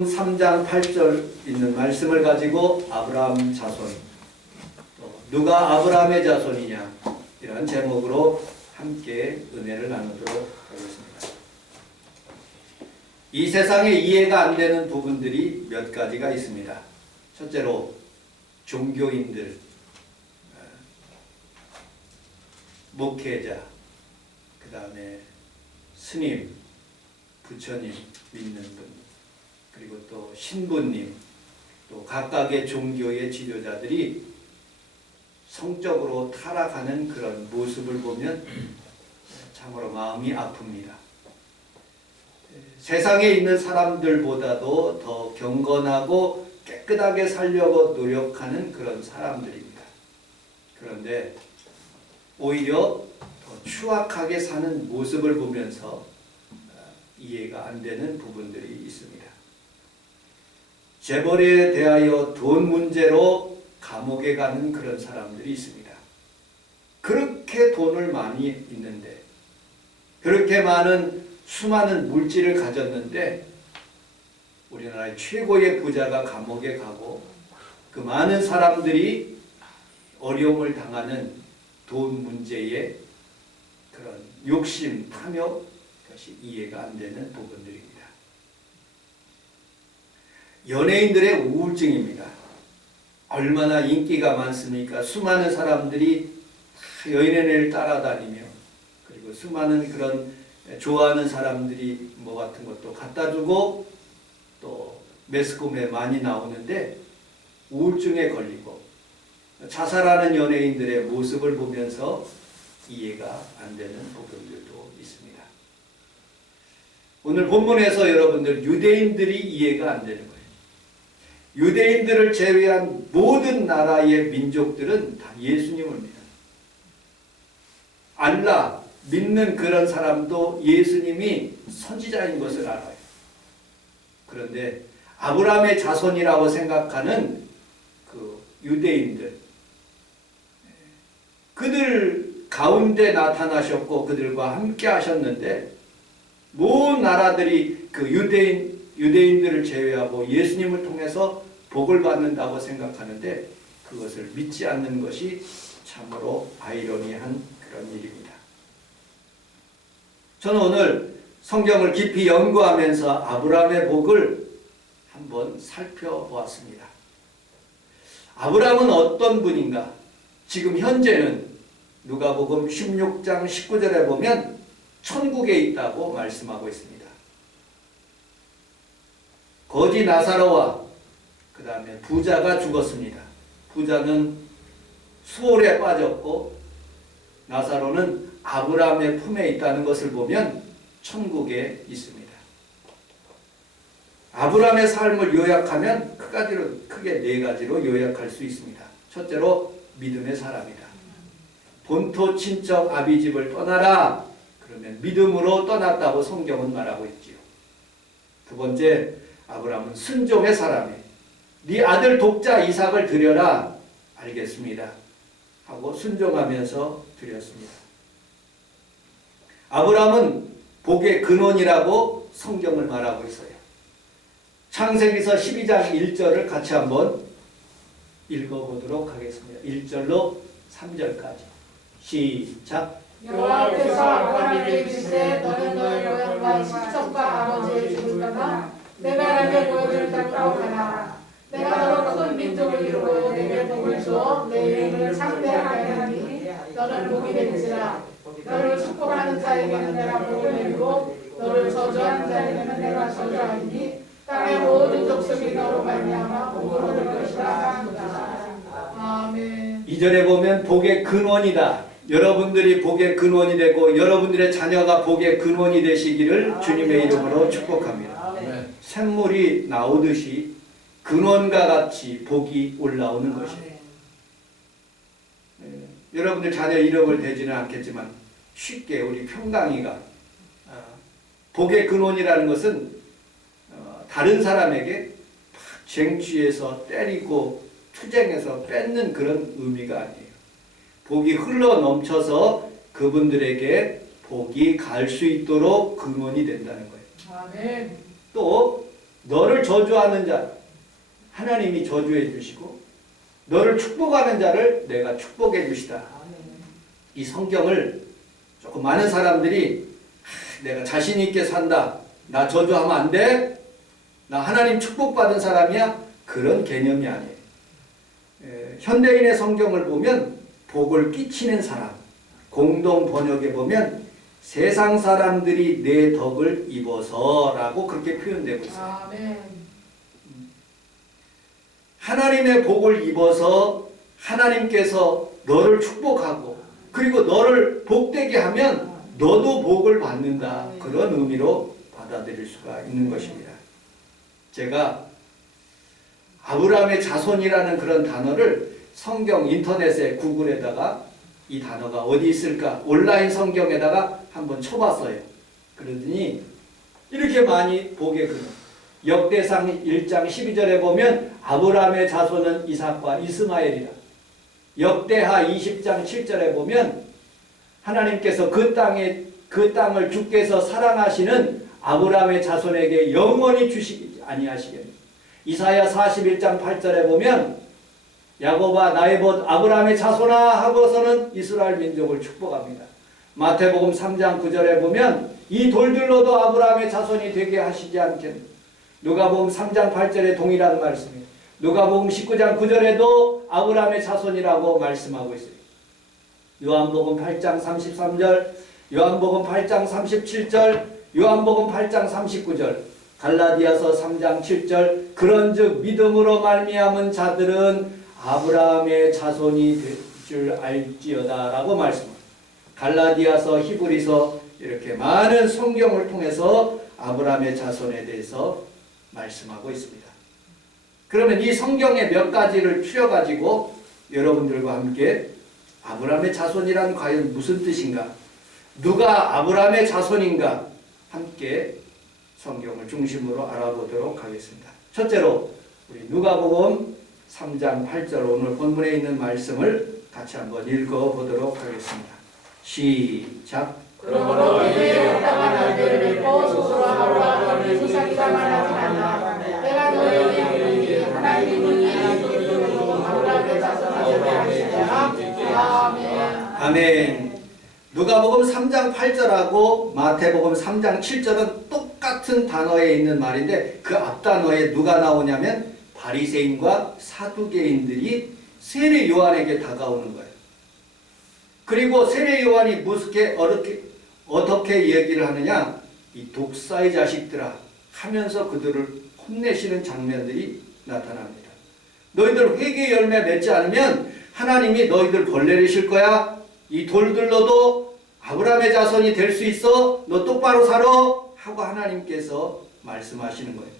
3장 8절 있는 말씀을 가지고 아브라함 자손, 누가 아브라함의 자손이냐, 이런 제목으로 함께 은혜를 나누도록 하겠습니다. 이 세상에 이해가 안 되는 부분들이 몇 가지가 있습니다. 첫째로 종교인들, 목회자, 그 다음에 스님, 부처님 믿는 분, 그리고 또 신부님, 또 각각의 종교의 지도자들이 성적으로 타락하는 그런 모습을 보면 참으로 마음이 아픕니다. 세상에 있는 사람들보다도 더 경건하고 깨끗하게 살려고 노력하는 그런 사람들입니다. 그런데 오히려 더 추악하게 사는 모습을 보면서 이해가 안 되는 부분들이 있습니다. 재벌에 대하여 돈 문제로 감옥에 가는 그런 사람들이 있습니다. 그렇게 돈을 많이 있는데, 그렇게 많은 수많은 물질을 가졌는데, 우리나라의 최고의 부자가 감옥에 가고 그 많은 사람들이 어려움을 당하는 돈 문제에 그런 욕심, 탐욕, 그것이 이해가 안 되는 부분들입니다. 연예인들의 우울증입니다. 얼마나 인기가 많습니까? 수많은 사람들이 연예인을 따라다니며, 그리고 수많은 그런 좋아하는 사람들이 뭐 같은 것도 갖다 주고 또 매스컴에 많이 나오는데 우울증에 걸리고 자살하는 연예인들의 모습을 보면서 이해가 안 되는 부분들도 있습니다. 오늘 본문에서 여러분들 유대인들이 이해가 안 되는 거예요. 유대인들을 제외한 모든 나라의 민족들은 다 예수님을 믿어요. 알라 믿는 그런 사람도 예수님이 선지자인 것을 알아요. 그런데 아브라함의 자손이라고 생각하는 그 유대인들, 그들 가운데 나타나셨고 그들과 함께 하셨는데, 모든 나라들이 그 유대인들을 제외하고 예수님을 통해서 복을 받는다고 생각하는데 그것을 믿지 않는 것이 참으로 아이러니한 그런 일입니다. 저는 오늘 성경을 깊이 연구하면서 아브라함의 복을 한번 살펴보았습니다. 아브라함은 어떤 분인가? 지금 현재는 누가복음 16장 19절에 보면 천국에 있다고 말씀하고 있습니다. 거지 나사로와 그 다음에 부자가 죽었습니다. 부자는 수월에 빠졌고 나사로는 아브라함의 품에 있다는 것을 보면 천국에 있습니다. 아브라함의 삶을 요약하면 크게 네 가지로 요약할 수 있습니다. 첫째로 믿음의 사람이다. 본토 친척 아비 집을 떠나라. 그러면 믿음으로 떠났다고 성경은 말하고 있지요. 두 번째, 아브라함은 순종의 사람이에요. 네 아들 독자 이삭을 드려라. 알겠습니다 하고 순종하면서 드렸습니다. 아브라함은 복의 근원이라고 성경을 말하고 있어요. 창세기서 12장 1절을 같이 한번 읽어보도록 하겠습니다. 1절로 3절까지 시작. 여호와께서 아브라함에게 이르시되 너는 너의 고향과 친척과 아버지의 집을 떠나 내가 너에게 보여줄 땅으로 가라. 내가 너로 큰 민족을 이루고 내게 복을 주어 내 이름을 창대하게 하니 너는 복이 될지라. 너를 축복하는 자에게는 내가 복을 내리고 너를 저주하는 자에게는 내가 저주하리니 땅의 모든 족속이 너로 말미암아 복을 얻을 것이라. 아멘. 2절에 보면 복의 근원이다. 여러분들이 복의 근원이 되고 여러분들의 자녀가 복의 근원이 되시기를 주님의 이름으로 축복합니다. 샘물이 나오듯이 근원과 같이 복이 올라오는 것이에요. 여러분들 자녀 이름을 대지는 않겠지만 쉽게 우리 평강이가 복의 근원이라는 것은 다른 사람에게 쟁취해서 때리고 투쟁해서 뺏는 그런 의미가 아니에요. 복이 흘러 넘쳐서 그분들에게 복이 갈 수 있도록 근원이 된다는 거예요. 아멘. 또 너를 저주하는 자 하나님이 저주해 주시고 너를 축복하는 자를 내가 축복해 주시다. 이 성경을 조금 많은 사람들이 내가 자신 있게 산다. 나 저주하면 안 돼. 나 하나님 축복받은 사람이야. 그런 개념이 아니에요. 현대인의 성경을 보면 복을 끼치는 사람, 공동 번역에 보면 세상 사람들이 내 덕을 입어서라고 그렇게 표현되고 있어요. 아멘. 하나님의 복을 입어서 하나님께서 너를 축복하고 그리고 너를 복되게 하면 너도 복을 받는다. 그런 의미로 받아들일 수가 있는 것입니다. 제가 아브라함의 자손이라는 그런 단어를 성경 인터넷에 구글에다가 이 단어가 어디 있을까 온라인 성경에다가 한번 쳐봤어요. 그러더니 이렇게 많이 보게 돼요. 역대상 1장 12절에 보면 아브라함의 자손은 이삭과 이스마엘이라. 역대하 20장 7절에 보면 하나님께서 그 땅을 주께서 사랑하시는 아브라함의 자손에게 영원히 주시지 아니하시겠니. 이사야 41장 8절에 보면 야곱아 나의 벗 아브라함의 자손아 하고서는 이스라엘 민족을 축복합니다. 마태복음 3장 9절에 보면 이 돌들로도 아브라함의 자손이 되게 하시지 않겠니. 누가복음 3장 8절에 동일한 말씀이에요. 누가복음 19장 9절에도 아브라함의 자손이라고 말씀하고 있어요. 요한복음 8장 33절, 요한복음 8장 37절, 요한복음 8장 39절, 갈라디아서 3장 7절, 그런즉 믿음으로 말미암은 자들은 아브라함의 자손이 될 줄 알지어다 라고 말씀합니다. 갈라디아서, 히브리서 이렇게 많은 성경을 통해서 아브라함의 자손에 대해서 말씀하고 있습니다. 그러면 이 성경의 몇 가지를 추려가지고 여러분들과 함께 아브라함의 자손이란 과연 무슨 뜻인가? 누가 아브라함의 자손인가? 함께 성경을 중심으로 알아보도록 하겠습니다. 첫째로 우리 누가복음 3장 8절 오늘 본문에 있는 말씀을 같이 한번 읽어보도록 하겠습니다. 시작. 그러므로 이에 없다가 너희를 믿고 스스로 아브라함을 수사기가 말하지 않나. 내가 너희에게 이르니 하나님이 아브라함의 자손을 하시리라. 아멘. 아멘. 누가복음 3장 8절하고 마태복음 3장 7절은 똑같은 단어에 있는 말인데 그 앞 단어에 누가 나오냐면 바리새인과 사두개인들이 세례 요한에게 다가오는 거예요. 그리고 세례 요한이 어떻게 얘기를 하느냐? 이 독사의 자식들아 하면서 그들을 혼내시는 장면들이 나타납니다. 너희들 회개 열매 맺지 않으면 하나님이 너희들 벌레를 실 거야. 이 돌들로도 아브라함의 자손이 될 수 있어. 너 똑바로 살아. 하고 하나님께서 말씀하시는 거예요.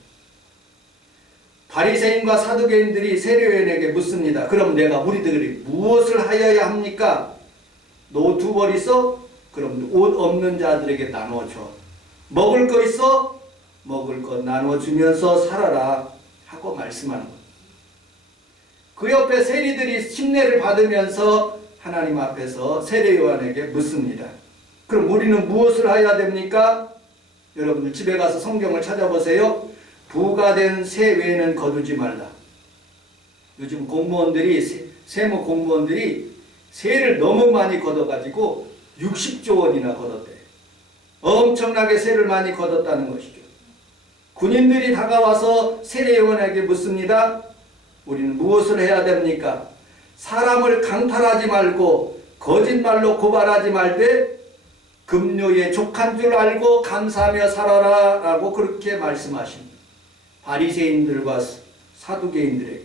바리새인과 사두개인들이 세례요한에게 묻습니다. 그럼 내가 우리들이 무엇을 하여야 합니까? 너 옷 두 벌 있어? 그럼 옷 없는 자들에게 나눠줘. 먹을 거 있어? 먹을 거 나눠주면서 살아라 하고 말씀하는 거예요. 그 옆에 세리들이 침례를 받으면서 하나님 앞에서 세례 요한에게 묻습니다. 그럼 우리는 무엇을 해야 됩니까? 여러분들 집에 가서 성경을 찾아보세요. 부가 된 세 외에는 거두지 말라. 요즘 공무원들이 세무 공무원들이 세를 너무 많이 걷어가지고 60조 원이나 걷었대. 엄청나게 세를 많이 걷었다는 것이죠. 군인들이 다가와서 세례 요한에게 묻습니다. 우리는 무엇을 해야 됩니까? 사람을 강탈하지 말고 거짓말로 고발하지 말되 급료에 족한 줄 알고 감사하며 살아라 라고 그렇게 말씀하십니다. 바리새인들과 사두개인들에게.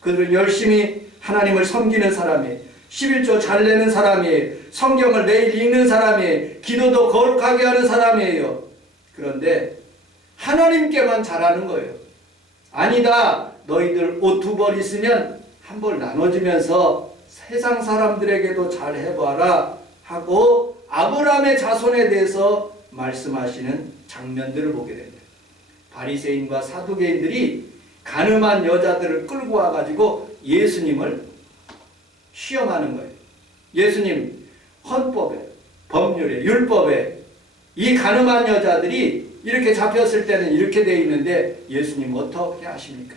그들은 열심히 하나님을 섬기는 사람이에요. 11조 잘 내는 사람이에요. 성경을 매일 읽는 사람이에요. 기도도 거룩하게 하는 사람이에요. 그런데 하나님께만 잘하는 거예요. 아니다. 너희들 옷 두 벌 있으면 한 벌 나눠주면서 세상 사람들에게도 잘 해봐라 하고 아브라함의 자손에 대해서 말씀하시는 장면들을 보게 됩니다. 바리새인과 사두개인들이 가늠한 여자들을 끌고 와가지고 예수님을 시험하는 거예요. 예수님 헌법에, 법률에, 율법에 이 가늠한 여자들이 이렇게 잡혔을 때는 이렇게 되어 있는데 예수님 어떻게 하십니까?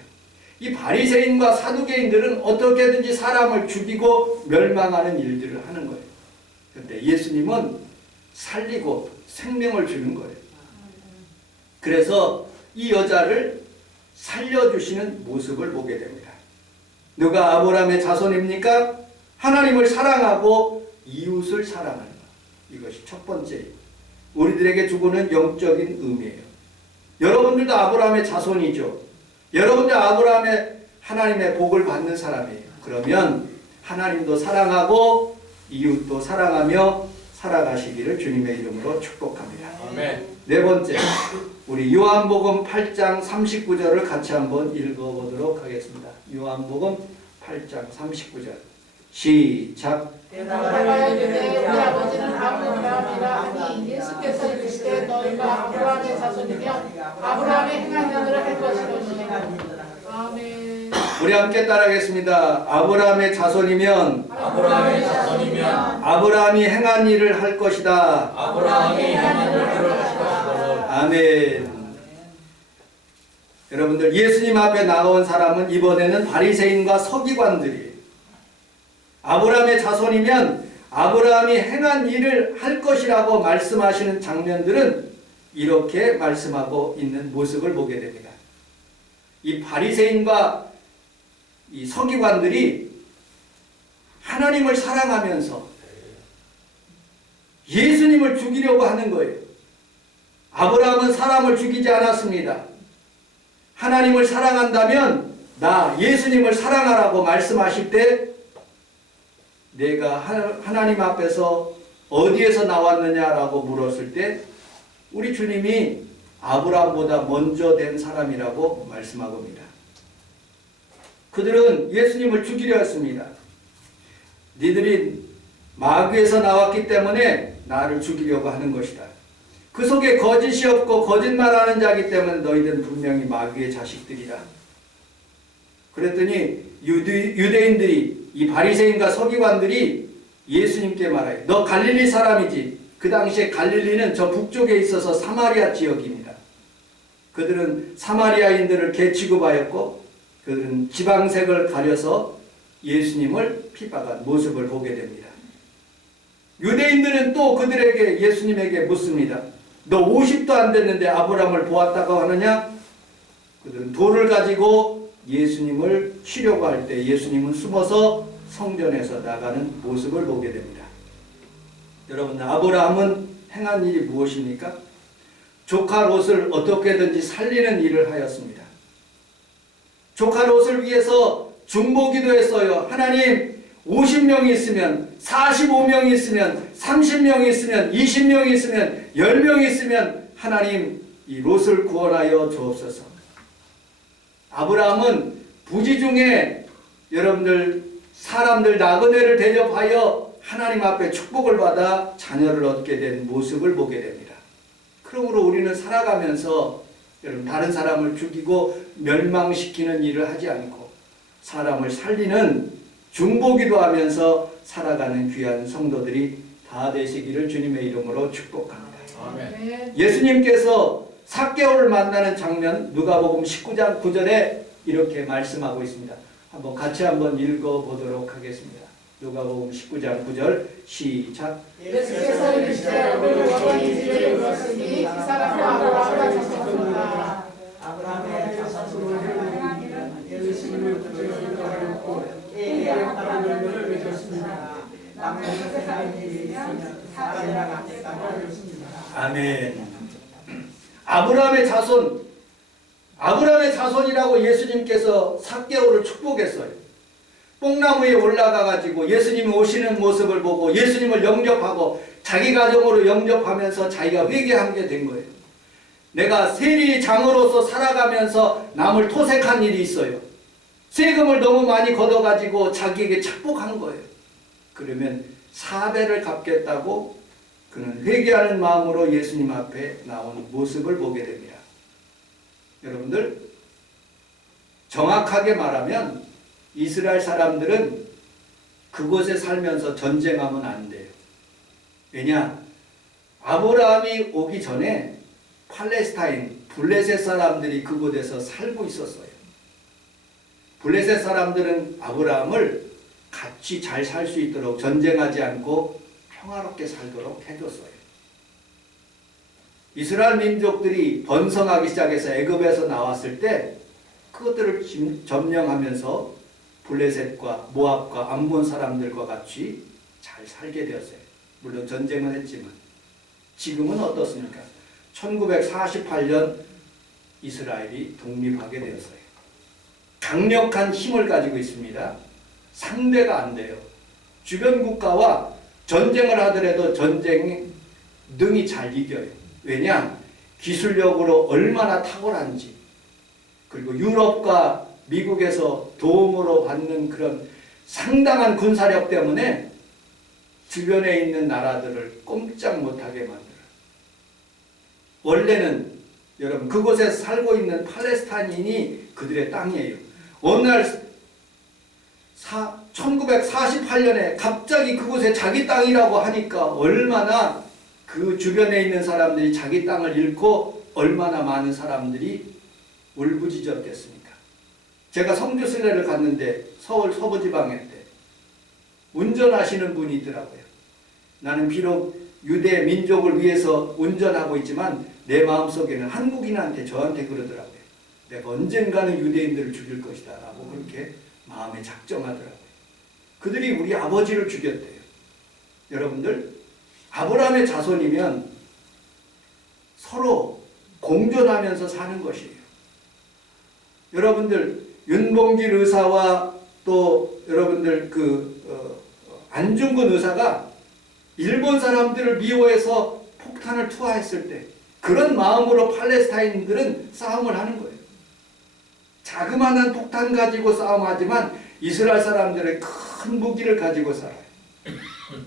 이 바리새인과 사두개인들은 어떻게든지 사람을 죽이고 멸망하는 일들을 하는 거예요. 그런데 예수님은 살리고 생명을 주는 거예요. 그래서 이 여자를 살려주시는 모습을 보게 됩니다. 누가 아브라함의 자손입니까? 하나님을 사랑하고 이웃을 사랑하는 것. 이것이 첫 번째 우리들에게 주고는 영적인 의미예요. 여러분들도 아브라함의 자손이죠. 여러분들 아브라함의 하나님의 복을 받는 사람이에요. 그러면 하나님도 사랑하고 이웃도 사랑하며 살아가시기를 주님의 이름으로 축복합니다. 아멘. 네 번째, 우리 요한복음 8장 39절을 같이 한번 읽어보도록 하겠습니다. 요한복음 8장 39절 시작. 대답하여 이르되 우리 아버지는 아브라함이라 하니 예수께서 이르시되 너희가 아브라함의 자손이며 아브라함의 행한 일을 할 것이로니라. 아멘. 우리 함께 따라하겠습니다. 아브라함의 자손이면 아브라함의 자손이면 아브라함이 행한 일을 할 것이다. 아브라함이 행한 일을 할 것이다. 아멘. 여러분들 예수님 앞에 나온 사람은 이번에는 바리새인과 서기관들이에요. 아브라함의 자손이면 아브라함이 행한 일을 할 것이라고 말씀하시는 장면들은 이렇게 말씀하고 있는 모습을 보게 됩니다. 이 바리새인과 이 서기관들이 하나님을 사랑하면서 예수님을 죽이려고 하는 거예요. 아브라함은 사람을 죽이지 않았습니다. 하나님을 사랑한다면 나 예수님을 사랑하라고 말씀하실 때 내가 하나님 앞에서 어디에서 나왔느냐라고 물었을 때 우리 주님이 아브라함보다 먼저 된 사람이라고 말씀하고 있습니다. 그들은 예수님을 죽이려 했습니다. 니들이 마귀에서 나왔기 때문에 나를 죽이려고 하는 것이다. 그 속에 거짓이 없고 거짓말하는 자이기 때문에 너희들은 분명히 마귀의 자식들이다. 그랬더니 유대인들이 이 바리새인과 서기관들이 예수님께 말해요. 너 갈릴리 사람이지. 그 당시에 갈릴리는 저 북쪽에 있어서 사마리아 지역입니다. 그들은 사마리아인들을 개취급하였고 그들은 지방색을 가려서 예수님을 핍박한 모습을 보게 됩니다. 유대인들은 또 그들에게 예수님에게 묻습니다. 너 50도 안 됐는데 아브라함을 보았다고 하느냐? 그들은 돌을 가지고 예수님을 치려고 할 때 예수님은 숨어서 성전에서 나가는 모습을 보게 됩니다. 여러분, 아브라함은 행한 일이 무엇입니까? 조카 롯을 어떻게든지 살리는 일을 하였습니다. 조카 롯을 위해서 중보기도 했어요. 하나님, 50명이 있으면, 45명이 있으면, 30명이 있으면, 20명이 있으면, 10명이 있으면 하나님 이 롯을 구원하여 주옵소서. 아브라함은 부지 중에 여러분들 사람들 나그네를 대접하여 하나님 앞에 축복을 받아 자녀를 얻게 된 모습을 보게 됩니다. 그러므로 우리는 살아가면서 여러분 다른 사람을 죽이고 멸망시키는 일을 하지 않고 사람을 살리는 중보기도 하면서 살아가는 귀한 성도들이 다 되시기를 주님의 이름으로 축복합니다. 아멘. 예수님께서 삭개오를 만나는 장면 누가복음 19장 9절에 이렇게 말씀하고 있습니다. 한번 같이 한번 읽어보도록 하겠습니다. 누가복음 19장 9절 시작. 예수께서 이르시되 우리 원이 집에 이르렀으니 이 사람은 아브라함의 자손이라. 아브라함의 자손으로 행한 일은 예수님을 구원하였고 예약한 열매를 맺었습니다. 남녀의 세상에 있으면 사람이라 같다고 하였습니다. 아멘. 아브라함의 자손, 아브라함의 자손이라고 예수님께서 삭개오를 축복했어요. 뽕나무 위에 올라가 가지고 예수님이 오시는 모습을 보고 예수님을 영접하고 자기 가정으로 영접하면서 자기가 회개하게 된 거예요. 내가 세리장으로서 살아가면서 남을 토색한 일이 있어요. 세금을 너무 많이 걷어가지고 자기에게 착복한 거예요. 그러면 사배를 갚겠다고 그는 회개하는 마음으로 예수님 앞에 나오는 모습을 보게 됩니다. 여러분들, 정확하게 말하면 이스라엘 사람들은 그곳에 살면서 전쟁하면 안 돼요. 왜냐? 아브라함이 오기 전에 팔레스타인 블레셋 사람들이 그곳에서 살고 있었어요. 블레셋 사람들은 아브라함을 같이 잘 살 수 있도록 전쟁하지 않고 평화롭게 살도록 해줬어요. 이스라엘 민족들이 번성하기 시작해서 애굽에서 나왔을 때 그것들을 점령하면서 블레셋과 모압과 암몬 사람들과 같이 잘 살게 되었어요. 물론 전쟁은 했지만 지금은 어떻습니까? 1948년 이스라엘이 독립하게 되었어요. 강력한 힘을 가지고 있습니다. 상대가 안 돼요. 주변 국가와 전쟁을 하더라도 전쟁이 능히 잘 이겨요. 왜냐? 기술력으로 얼마나 탁월한지, 그리고 유럽과 미국에서 도움으로 받는 그런 상당한 군사력 때문에 주변에 있는 나라들을 꼼짝 못하게 만들어요. 원래는 여러분 그곳에 살고 있는 팔레스타인이 그들의 땅이에요. 어느 날 1948년에 갑자기 그곳에 자기 땅이라고 하니까 얼마나 그 주변에 있는 사람들이 자기 땅을 잃고 얼마나 많은 사람들이 울부짖었겠습니까? 제가 성주 순례를 갔는데 서울 서부지방에 때 운전하시는 분이 있더라고요. 나는 비록 유대 민족을 위해서 운전하고 있지만 내 마음속에는 한국인한테 저한테 그러더라고요. 내가 언젠가는 유대인들을 죽일 것이다 라고 그렇게 마음에 작정하더라고요. 그들이 우리 아버지를 죽였대요. 여러분들, 아브라함의 자손이면 서로 공존하면서 사는 것이에요. 여러분들, 윤봉길 의사와 또 여러분들 안중근 의사가 일본 사람들을 미워해서 폭탄을 투하했을 때 그런 마음으로 팔레스타인들은 싸움을 하는 거예요. 자그마한 폭탄 가지고 싸움하지만 이스라엘 사람들은 큰 무기를 가지고 살아요.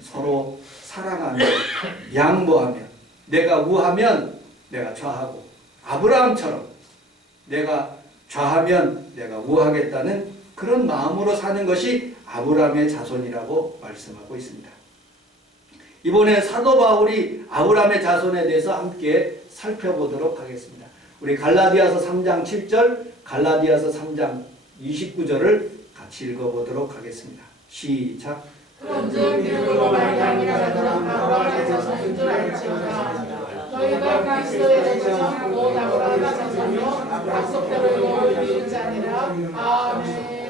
서로 사랑하며 양보하며 내가 우하면 내가 좌하고 아브라함처럼 내가 좌하면 내가 우하겠다는 그런 마음으로 사는 것이 아브라함의 자손이라고 말씀하고 있습니다. 이번에 사도 바울이 아브라함의 자손에 대해서 함께 살펴보도록 하겠습니다. 우리 갈라디아서 3장 7절, 갈라디아서 3장 29절을 같이 읽어보도록 하겠습니다. 시작. 그런즉 믿음으로 말미암아 아브라함의 자손인 줄 알지어다. 너희가 그리스도에 대해서 곧 아브라함의 자손이요 약속대로 영혼을 이룬 자니라. 아멘.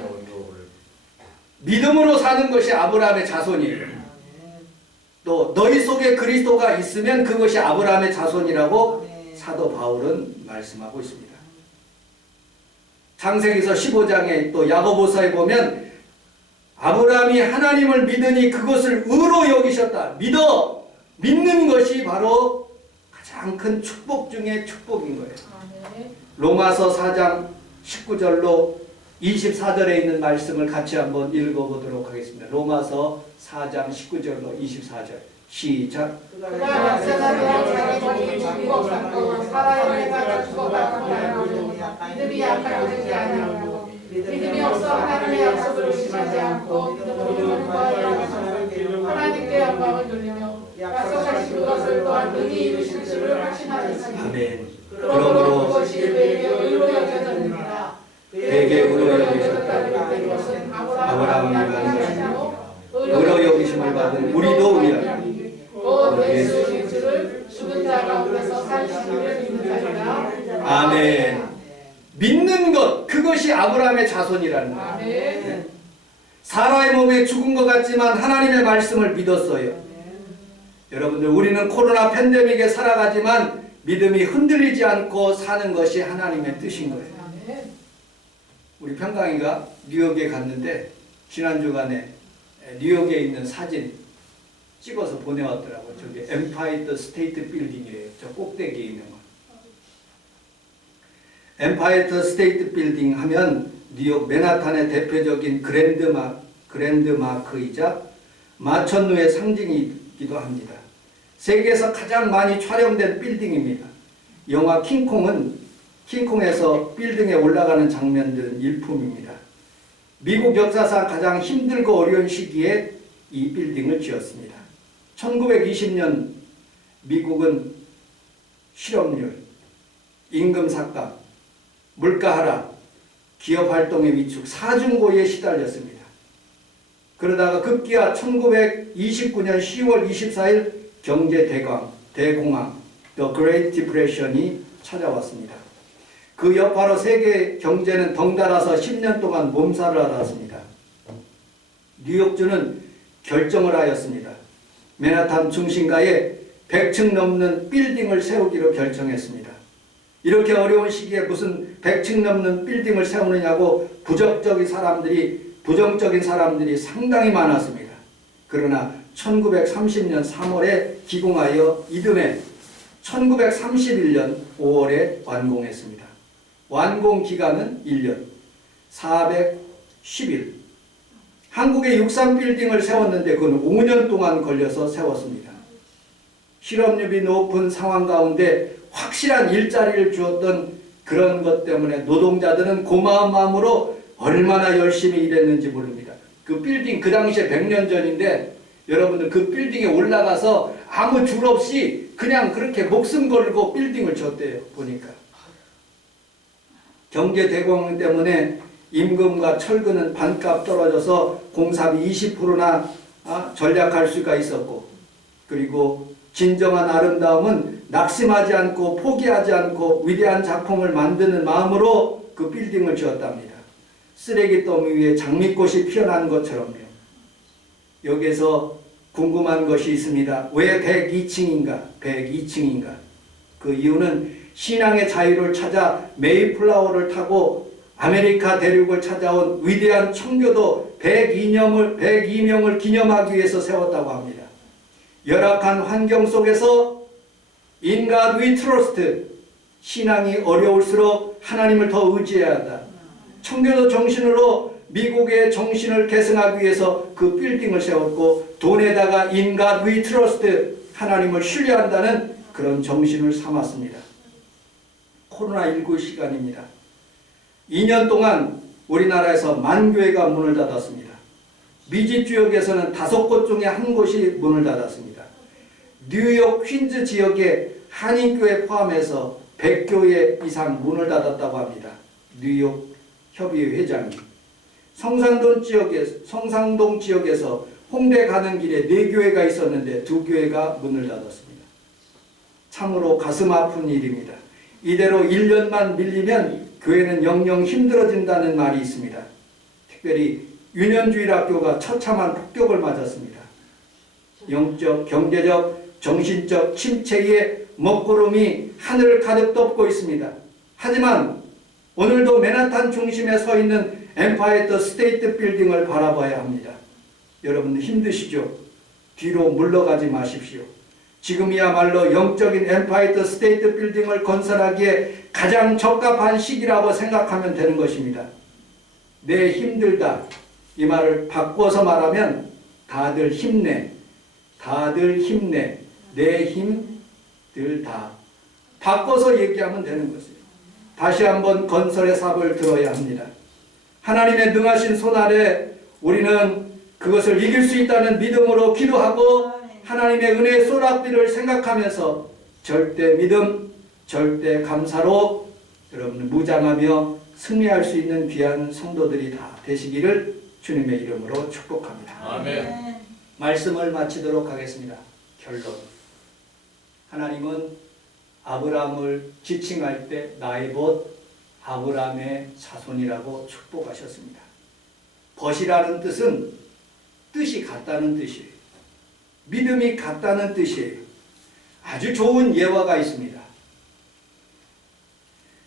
믿음으로 사는 것이 아브라함의 자손이에요. 또 너희 속에 그리스도가 있으면 그것이 아브라함의 자손이라고 사도 바울은 말씀하고 있습니다. 창세기서 15장에 또 야고보서에 보면 아브라함이 하나님을 믿으니 그것을 의로 여기셨다. 믿는 것이 바로 가장 큰 축복 중에 축복인 거예요. 로마서 4장 19절로 24절에 있는 말씀을 같이 한번 읽어보도록 하겠습니다. 로마서 4장 19절로 24절 시작. 그가 역사자들은 자기 종이 죽이고 잡고 살아있는 자가 죽어가고 믿음이 약하지 아니하고 믿음이 없어 하나님의 약속을 의심하지 않고 믿음으로 하나님께 영광을 돌리며 약속하신 그것을 또한 능히 이루실 줄을 확신하였으니 아멘. 그러므로 그것이 그에게 의로 여겨졌느니라. 그에게 의로 여겨졌다는 것은 아브라함이 받은 의로 여기심을 받은 우리도 의하여 곧 예수 그리스도를 죽은 자 가운데서 살리시기를 믿는 자니라. 아멘. 믿는 것, 그것이 아브라함의 자손이라는 거예요. 아멘. 사라의 몸에 죽은 것 같지만 하나님의 말씀을 믿었어요. 여러분들, 우리는 코로나 팬데믹에 살아가지만 믿음이 흔들리지 않고 사는 것이 하나님의 뜻인 거예요. 우리 평강이가 뉴욕에 갔는데 지난주간에 뉴욕에 있는 사진 찍어서 보내왔더라고요. 저기 엠파이어 스테이트 빌딩이에요. 저 꼭대기에 있는 거. 엠파이어 스테이트 빌딩 하면 뉴욕 맨하탄의 대표적인 그랜드마크이자 마천루의 상징이기도 합니다. 세계에서 가장 많이 촬영된 빌딩입니다. 영화 킹콩에서 빌딩에 올라가는 장면들은 일품입니다. 미국 역사상 가장 힘들고 어려운 시기에 이 빌딩을 지었습니다. 1920년 미국은 실업률, 임금 삭감, 물가 하락, 기업 활동의 위축, 사중고에 시달렸습니다. 그러다가 급기야 1929년 10월 24일 경제 대공황, The Great Depression이 찾아왔습니다. 그 여파로 세계 경제는 덩달아서 10년 동안 몸살을 앓았습니다. 뉴욕주는 결정을 하였습니다. 맨하탄 중심가에 100층 넘는 빌딩을 세우기로 결정했습니다. 이렇게 어려운 시기에 무슨 100층 넘는 빌딩을 세우느냐고 부정적인 사람들이 상당히 많았습니다. 그러나 1930년 3월에 기공하여 이듬해 1931년 5월에 완공했습니다. 완공 기간은 1년 410일. 한국의 63빌딩을 세웠는데 그건 5년 동안 걸려서 세웠습니다. 실업률이 높은 상황 가운데 확실한 일자리를 주었던 그런 것 때문에 노동자들은 고마운 마음으로 얼마나 열심히 일했는지 모릅니다. 그 빌딩 그 당시에 100년 전인데 여러분들 그 빌딩에 올라가서 아무 줄 없이 그냥 그렇게 목숨 걸고 빌딩을 졌대요. 보니까 경제 대공황 때문에 임금과 철근은 반값 떨어져서 공사비 20%나 전략할 수가 있었고, 그리고 진정한 아름다움은 낙심하지 않고 포기하지 않고 위대한 작품을 만드는 마음으로 그 빌딩을 지었답니다. 쓰레기 더미 위에 장미꽃이 피어난 것처럼요. 여기에서 궁금한 것이 있습니다. 왜 102층인가? 102층인가? 그 이유는 신앙의 자유를 찾아 메이플라워를 타고 아메리카 대륙을 찾아온 위대한 청교도 102명을 기념하기 위해서 세웠다고 합니다. 열악한 환경 속에서 In God we trust, 신앙이 어려울수록 하나님을 더 의지해야 한다. 청교도 정신으로 미국의 정신을 계승하기 위해서 그 빌딩을 세웠고, 돈에다가 In God we trust, 하나님을 신뢰한다는 그런 정신을 삼았습니다. 코로나19 시간입니다. 2년 동안 우리나라에서 만교회가 문을 닫았습니다. 미지 지역에서는 5곳 중에 1곳이 문을 닫았습니다. 뉴욕 퀸즈 지역의 한인교회 포함해서 100교회 이상 문을 닫았다고 합니다. 뉴욕 협의회 회장이. 성상동 지역에서 홍대 가는 길에 4교회가 있었는데 2교회가 문을 닫았습니다. 참으로 가슴 아픈 일입니다. 이대로 1년만 밀리면 교회는 영영 힘들어진다는 말이 있습니다. 특별히 유년주일학교가 처참한 폭격을 맞았습니다. 영적, 경제적, 정신적 침체의 먹구름이 하늘을 가득 덮고 있습니다. 하지만 오늘도 맨하탄 중심에 서 있는 엠파이어 스테이트 빌딩을 바라봐야 합니다. 여러분 힘드시죠? 뒤로 물러가지 마십시오. 지금이야말로 영적인 엠파이어 스테이트 빌딩을 건설하기에 가장 적합한 시기라고 생각하면 되는 것입니다. 내 힘들다, 이 말을 바꿔서 말하면 다들 힘내, 내 힘들다. 바꿔서 얘기하면 되는 것이에요. 다시 한번 건설의 삽을 들어야 합니다. 하나님의 능하신 손 아래 우리는 그것을 이길 수 있다는 믿음으로 기도하고 하나님의 은혜의 소낙비를 생각하면서 절대 믿음, 절대 감사로 여러분 무장하며 승리할 수 있는 귀한 성도들이 다 되시기를 주님의 이름으로 축복합니다. 아멘. 말씀을 마치도록 하겠습니다. 결론. 하나님은 아브라함을 지칭할 때 나의 벗 아브라함의 자손이라고 축복하셨습니다. 벗이라는 뜻은 뜻이 같다는 뜻이에요. 믿음이 같다는 뜻이에요. 아주 좋은 예화가 있습니다.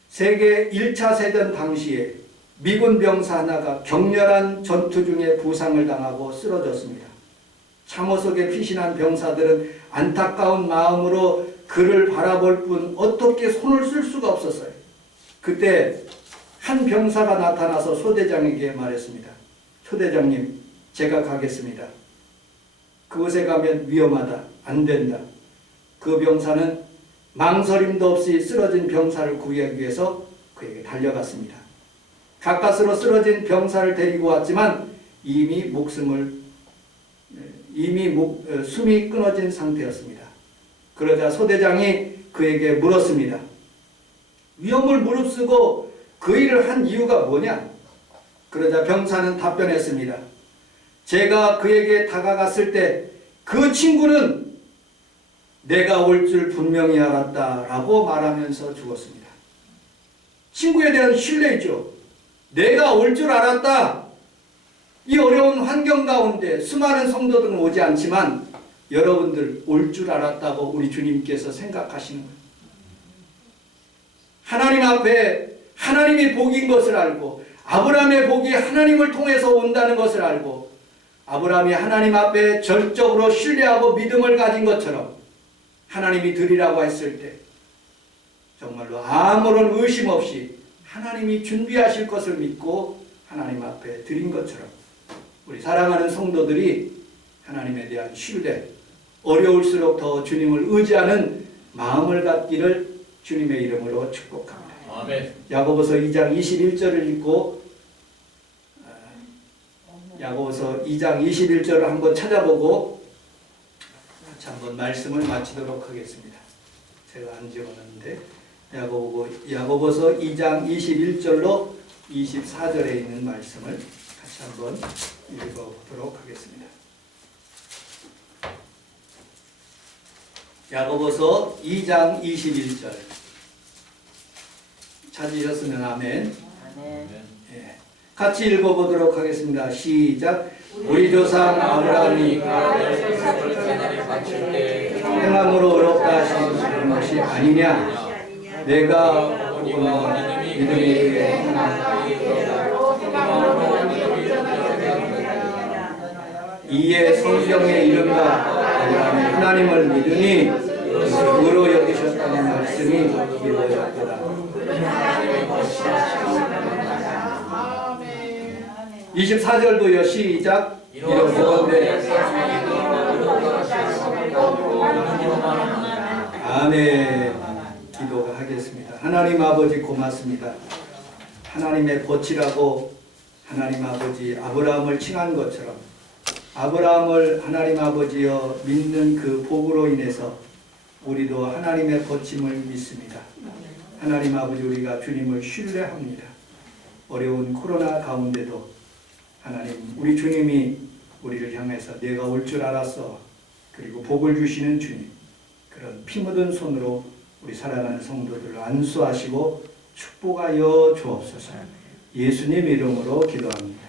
세계 1차 세전 당시에 미군 병사 하나가 격렬한 전투 중에 부상을 당하고 쓰러졌습니다. 참호 속에 피신한 병사들은 안타까운 마음으로 그를 바라볼 뿐 어떻게 손을 쓸 수가 없었어요. 그때 한 병사가 나타나서 소대장에게 말했습니다. 소대장님, 제가 가겠습니다. 그곳에 가면 위험하다. 안 된다. 그 병사는 망설임도 없이 쓰러진 병사를 구하기 위해서 그에게 달려갔습니다. 가까스로 쓰러진 병사를 데리고 왔지만 이미 숨이 끊어진 상태였습니다. 그러자 소대장이 그에게 물었습니다. 위험을 무릅쓰고 그 일을 한 이유가 뭐냐? 그러자 병사는 답변했습니다. 제가 그에게 다가갔을 때 그 친구는 내가 올 줄 분명히 알았다라고 말하면서 죽었습니다. 친구에 대한 신뢰죠. 내가 올 줄 알았다. 이 어려운 환경 가운데 수많은 성도들은 오지 않지만 여러분들 올 줄 알았다고 우리 주님께서 생각하시는 거예요. 하나님 앞에 하나님이 복인 것을 알고 아브라함의 복이 하나님을 통해서 온다는 것을 알고 아브라함이 하나님 앞에 절적으로 신뢰하고 믿음을 가진 것처럼 하나님이 드리라고 했을 때 정말로 아무런 의심 없이 하나님이 준비하실 것을 믿고 하나님 앞에 드린 것처럼 우리 사랑하는 성도들이 하나님에 대한 신뢰, 어려울수록 더 주님을 의지하는 마음을 갖기를 주님의 이름으로 축복합니다. 아멘. 야고보서 2장 21절을 읽고 야고보서 2장 21절을 한번 찾아보고 같이 한번 말씀을 마치도록 하겠습니다. 제가 안 적었는데 야고보서 2장 21절로 24절에 있는 말씀을 같이 한번 읽어보도록 하겠습니다. 야고보서 2장 21절 찾으셨으면 아멘. 예. 같이 읽어보도록 하겠습니다. 시작. 우리 조상 아브라함이 행함으로 어렵다 하신 것이 아니냐. 내가 보고는 믿음이 이르게 이에 성경에 이른바 아브라함이 하나님을 믿으니 의로 여기셨다는 말씀이 이루어졌도다. 24절도요. 시작. 이렇게 아멘. 기도가 하겠습니다. 하나님 아버지 고맙습니다. 하나님의 보치라고 하나님 아버지 아브라함을 칭한 것처럼 아브라함을 하나님 아버지여 믿는 그 복으로 인해서 우리도 하나님의 보침을 믿습니다. 하나님 아버지 우리가 주님을 신뢰합니다. 어려운 코로나 가운데도 하나님 우리 주님이 우리를 향해서 내가 올 줄 알았어. 그리고 복을 주시는 주님 그런 피 묻은 손으로 우리 사랑하는 성도들을 안수하시고 축복하여 주옵소서. 예수님 이름으로 기도합니다.